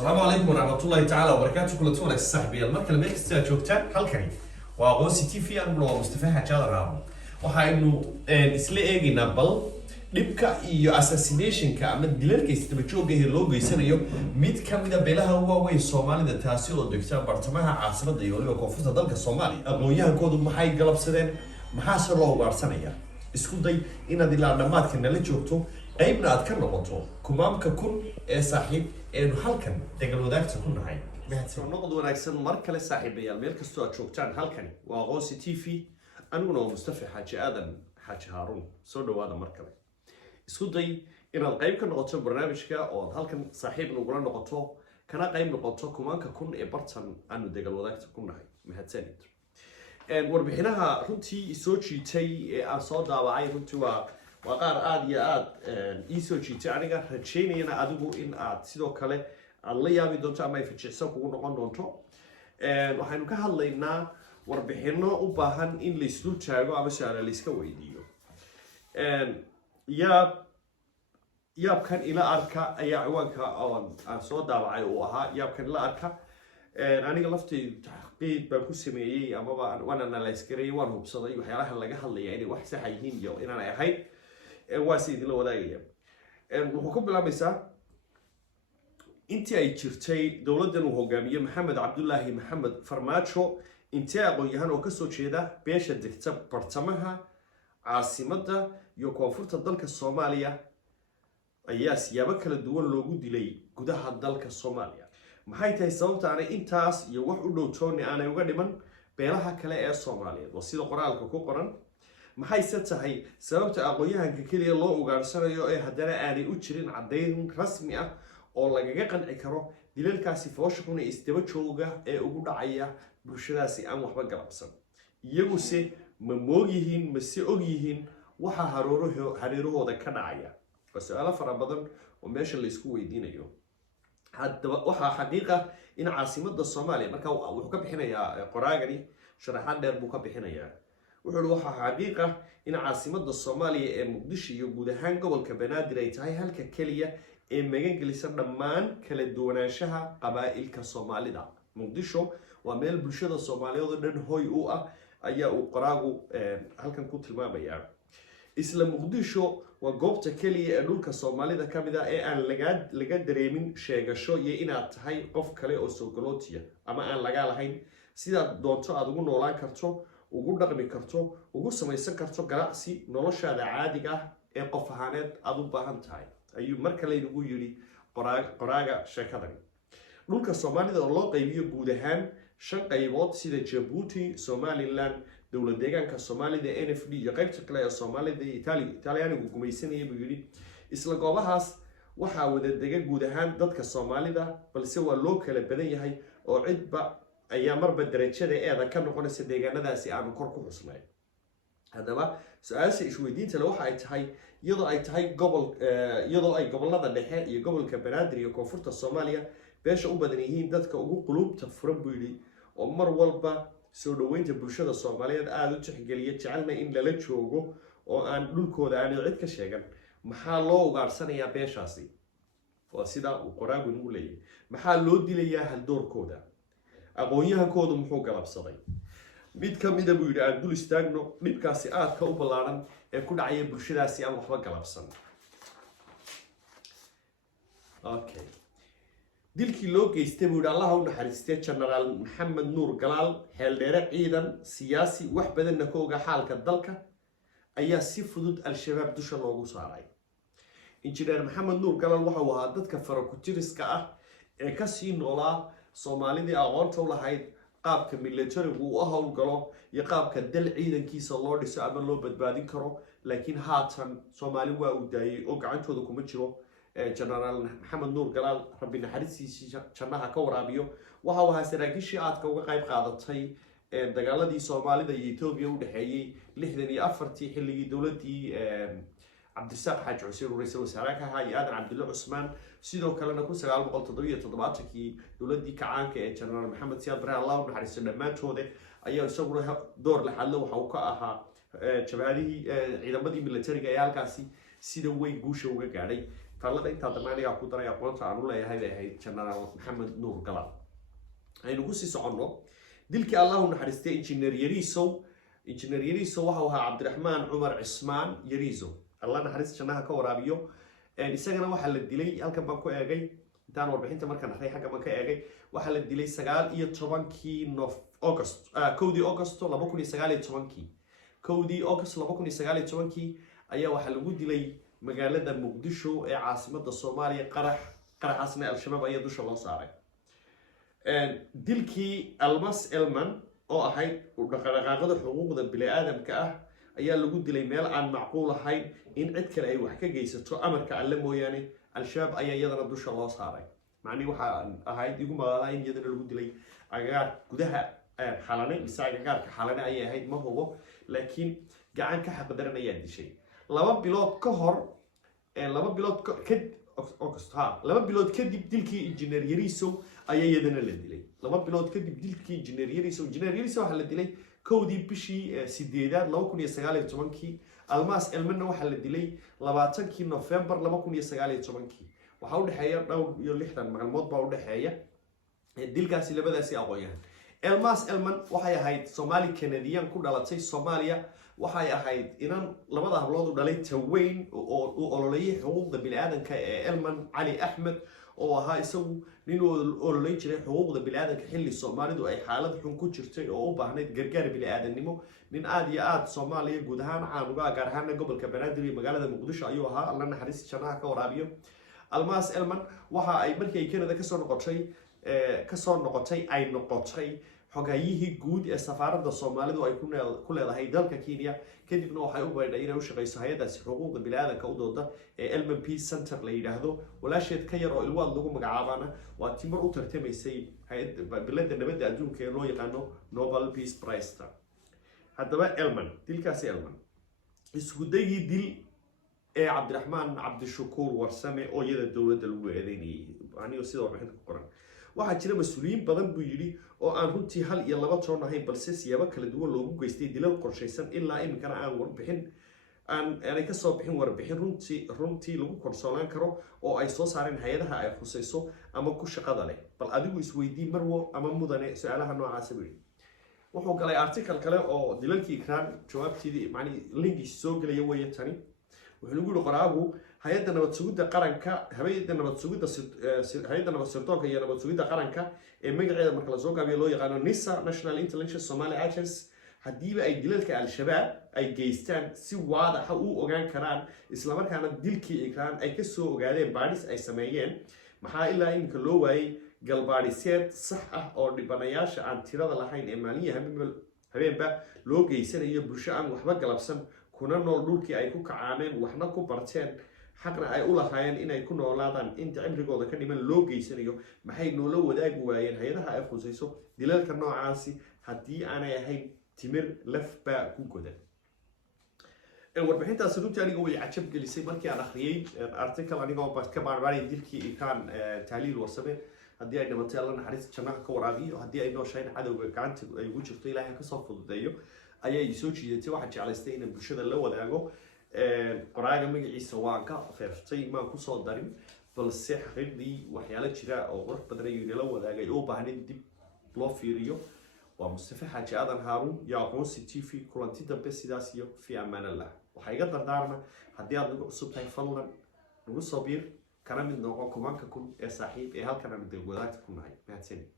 السلام عليكم ورحمة الله تعالى وبركاته كل سنة صاحبي المركز الملك استاجوكتان halkani waa aqoonsi TV aan waa Mustafa Xajal Raamo waxaanu isla eegaynaa bal dhibka iyo assassinationka ama dilalka isdaba joogga ee loo geysanayo mid ka mid ah beelaha waaweyn Soomaalida taasi oo degta bartamaha caasimada iyo waliba koonfurta dalka Soomaaliya aqoonyahankoodu maxay galabsadeen maxaa loo ugaarsanaya isku day inaad ilaa dhamaadka nala joogto qaybna aad ka noqoto kumaamka kun ee saaxiib ee halkan degal wadaagta ku nahay noqod wanaagsan mar kale saaxiibayaal meel kastoo aad joogtaan halkani waa aqoonsi TV aniguna waa Mustafa Xaaji Aadan Xaaji Haaruun soo dhawaada mar kale isku day inaad qayb ka noqoto barnaamijka oo halkan saaxiib nagula noqoto kana qayb noqoto kumaanka kun ee bartan aanu degal wadaagta ku nahay mahadsanid warbixinaha runtii soo jiitay ee aan soo daabacay runtii waa qaar aad iyo aad soo jiitay aniga rajaynayna adigu in aad sidoo kale aad la yaabi doonto ama ay fajicsan kugu noqon doonto waxaynu ka hadlaynaa warbixino u baahan in la islu taago ama su'aalo la iska weydiiyo yaabkan ila arka ayaa ciwaanka aan soo daabacay uu ahaa yaabkan ila arka aniga laftaydu taxqiiq baan ku sameeyay amaba waan analyze gareeyay waan hubsaday waxyaalaha laga hadlaya inay wax sax yihiin iyo inaan ahayn waa si idin la wadaagaya wuxuu ku bilaabaysaa intii ay jirtay dowladdan uu hogaamiye Maxamed Cabdullaahi Maxamed Farmaajo intii aqoonyahan oo ka soo jeeda beesha degta bartamaha caasimada iyo koonfurta dalka Soomaaliya ayaa siyaabo kala duwan loogu dilay gudaha dalka Soomaaliya maxay tahay sababta aan intaas iyo wax u dhow tooni aan uga dhiman beelaha kale ee Soomaaliyeed oo sida qoraalka ku qoran maxay tahay sababta aqoonyahanka kaliya loo ugaarsanayo ee haddana aanay u jirin caddayn rasmi ah oo lagaga qanci karo dilalkaasi foosha xun ee isdaba jooga ee ugu dhacaya bulshadaasi aan waxba galabsan iyaguse ma moog yihiin ma si og yihiin waxa hareerahooda ka dhacaya waa su'aalo fara badan oo meesha la isku weydiinayo haddaba waxaa xaqiiqa in caasimada Soomaaliya marka wuxuu ka bixinayaa qoraagani sharaxaad dheer buu ka bixinayaa wuxuu waxaa xaqiiqa in caasimada Soomaaliya ee Muqdisho iyo guud ahaan gobolka Banaadir ay tahay halka kaliya ee magan gelisa dhammaan kala duwanaanshaha qabaa'ilka Soomaalida Muqdisho waa meel bulshada Soomaaliyeed oo dhan hooy u ah ayaa uu qoraagu halkan ku tilmaamayaa isla Muqdisho waa goobta kaliya ee dhulka Soomaalida ka mid ah ee aan laga dareemin sheegasho iyo inaad tahay qof kale oo soo galootiya ama aan laga lahayn sidaad doonto aad ugu noolaan karto ugu dhaqmi karto ugu samaysan karto ganacsi noloshaada caadiga ah ee qof ahaaneed aad u baahan tahay ayuu mar kale igu yiri qoraaga sheekadani dhulka Soomaalida oo loo qaybiyo guud ahaan 5 qaybood sida Djibouti Somaliland dowlad deegaanka Soomaalida NFD iyo qaybta kale ee Soomaalida Talyaanigu gumaysanayay buu yiri isla goobahaas waxa wada degan guud ahaan dadka Soomaalida balse waa loo kala badan yahay oo cidba ayaa marba darajada eeda ka noqonaysa deegaanadaasi aan kor ku xusnay hadaba su'aasha isweydiinta waxa ay tahay iyadoo ay gobolada dhexe iyo gobolka Banaadir iyo koonfurta Soomaaliya beesha u badan yihiin dadka ugu qulubta furan buu yiri oo mar walba soo dhaweynta bulshada Soomaaliyeed aad u tixgeliya jecelna in lala joogo oo aan dhulkooda aan cid ka sheegan maxaa loo ugaarsanayaa beeshaasi waa sida uu qoraagu inuu leeyahay maxaa loo dilayaa hal doorkooda aqoonyahankoodu muxuu galabsaday mid ka mid ah buu yiri aan dul istaagno dhibkaasi aadka u ballaaran ee ku dhacaya bulshadaasi aan waxba galabsan okay dilkii loo geystay buu Allah u naxariistay General Maxamed Nuur Galaal xeeldheere ciidan siyaasi wax badan ka oga xaalka dalka ayaa si fudud al-shabaab dusha loogu saaray Engineer Maxamed Nuur Galaal waxa uu ahaa dadka farakutiriska ah ee ka sii noolaa Soomaalida aqoonta u lahayd qaabka militarigu u hawlgalo iyo qaabka dal ciidankiisa loo dhiso ama loo badbaadin karo laakiin haatan Soomaali waa u daayay oo gacantooda kuma jiro General Maxamed Nuur Galaal rabbi naxariistiisa jannaha ka waraabiyo waxa uu ahaa saraakiishii aadka uga qayb qaadatay dagaaladii Soomaalida iyo Itoobiya u dhaxeeyay 64 xilligii dawladii Cabdirasaaq Xaaji Xuseen ra'iisul wasaaraha iyo Aadan Cabdulle Cusmaan sidoo kalena 1977kii dawladii kacaanka ee General Maxamed Siyaad Barre Allah u naxariisto dhamaantooda ayaa isaguna door la hadlo waxa uu ka ahaa jabhadihii ciidamadii militariga ee halkaasi sida way guusha uga gaadhay فالله أنت هذا ماني أقول ترى يقول عنه لا هاي جنرال محمد نور قلال أي نقصي سعنه دلك الله نحرسته إنجنير يريسو وهو عبد الرحمن عمر عثمان يريزو الله نحرس شنها كورابيو إسقنا وحل الدلي هل كان بانكو أجي دان وربحين تمركنا خي حاجة ما كأجي وحل الدلي سجال يتشوان كي نوف أغسطس كودي أغسطس لا بكون سجال يتشوان كي كودي أغسطس لا بكون سجال يتشوان كي أيه وحل وجود لي مجالة مقدشو عاصمة الصومالية قرح عاصمة الشباب أيه دوش الله صاري دلكي الماس إلمان oo ahayd dhaqdhaqaaqada xuquuqda bini'aadamka ah ayaa lagu dilay meel aan macquul ahayn in cid kale ay wax ka geysato amarka alle mooyaane al-shabaab ayaa iyadana dusha loo saaray macni waxa ahayd igu magaalada in iyadana lagu dilay agaar gudaha xalane mise agaarka xalane ayay ahayd ma hubo laakiin gacan ka xaq daran ayaa dishay laba bilood ka hor laba bilood kadib dilkii injineer Yariso ayaa iyadana la dilay laba bilood kadib dilkii injineer Yariso waxa la dilay kowdii bishii 8aad 2019 almaas elmana waxa la dilay 20kii November 2019 waxa u dhaxeeya dhowr iyo 60 maalmood baa u dhaxeeya dilkaasi labadaasi aqoonyahan almaas elman waxay ahayd Somali Canadian ku dhalatay Soomaaliya waxay ahayd inan labada hablood u dhalay taweyn oo ololeeyay xuquuqda bini'aadamka ee Elman Ali Ahmed oo ahaa isagu nin ololeey jiray xuquuqda bini'aadamka xilli Soomaalidu ay xaalad xun ku jirtay oo u baahnayd gargaar bini'aadanimo nin aad iyo aad Soomaaliya guud ahaan caan uga gaar ahaan gobolka Banaadir iyo magaalada Muqdisho ayuu ahaa alla naxariis janaha ka waraabiyo almaas elman waxa ay markii Canada ka soo noqotay ay noqotay xogayihii guud ee safaaradda Soomaalidu ay ku leedahay dalka Kenya kadibna waxay u baydhay inay u shaqeyso hay'adaasi xuquuqda bini'aadamka u dooda ee LMP Center la yiraahdo walaasheed ka yar oo ilwaad lagu magacaabana waa timir u tartamaysay hay'adda bilada nabadda adduunka ee loo yaqaano Nobel Peace Prize haddaba dilkaasi elman isku dayii dil ee Cabdiraxmaan Cabdishakuur Warsame oo iyada dawladda lagu eedeynayay aniga sidoo warbixinta ku qoran waxaa jira mas'uuliyiin badan buu yiri oo aan runtii hal iyo laba toon ahayn balse siyaabo kala duwan loogu geystay dilal qorshaysan ilaa iminkana aanay ka soo bixin warbixin runtii lagu korsoonaan karo oo ay soo saareen hay'adaha ay khusayso ama ku shaqada leh bal adigu isweydii marwo ama mudane su'aalaha noocaas ah wuxuu galay article kale oo dilalkii Ikraan jawaabteedii macni linkiis soo galaya way tani wuxuu lagu yiri qoraagu hay'adda nabad sugidda qaranka hay'adda nabad sirdoonka iyo nabad sugidda qaranka ee magaceeda marka la soo gaabiyo loo yaqaan NISA National Intelligence Somali Agency hadiiba ay dilalka al-shabaab ay geystaan si waadax ah u ogaan karaan isla markaana dilkii Ikraan ay ka soo ogaadeen baadhis ay sameeyeen maxaa ilaa inka loo waayay galbaadhiseed sax ah oo dhibanayaasha aan tirada lahayn ee maaliyaha habeenba loo geysanayo bulsho aan waxba galabsan kuna nool dhulkii ay ku kacaameen waxna ku barteen xaqna ay u lahaayeen inay ku noolaadaan inta cimrigooda ka dhiman loo geysanayo maxay noola wadaagi waayeen hay'adaha ay khusayso dilalka noocaasi haddii aanay ahayn timir lafba ku godan warbixintaasi runtii aniga way cajab gelisay markii aan akhriyay article aniga oo ka baarbaaray dilkii Ikraan Taaliil Warsame haddii ay dhimatay alla naxariis jannaha ka waraabiyo haddii ay nooshayn cadowga gacanta ay ugu jirto ilaahay ka soo fududeeyo ayay soo jiidatay waxa jeclaystay in bulshada la wadaago qoraaga magaciisa waan ka feertay ma ku soo darin balse xaqidii waxyaalo jira oo qurux badan ay la wadaagay oo baahnid dib loo fiiriyo waa Mustafa Xaaji Aadan Haarun ya aqoonsi TV kulanti dambe sidaas iyo fi amaan Allah waxa iga dardaarma haddii aad nagu cusub tahay fadlan nagu soo biir kana mid noqon kumanka kun ee saaxiib ee halkan aan wadaagta ku nahay mahadsanid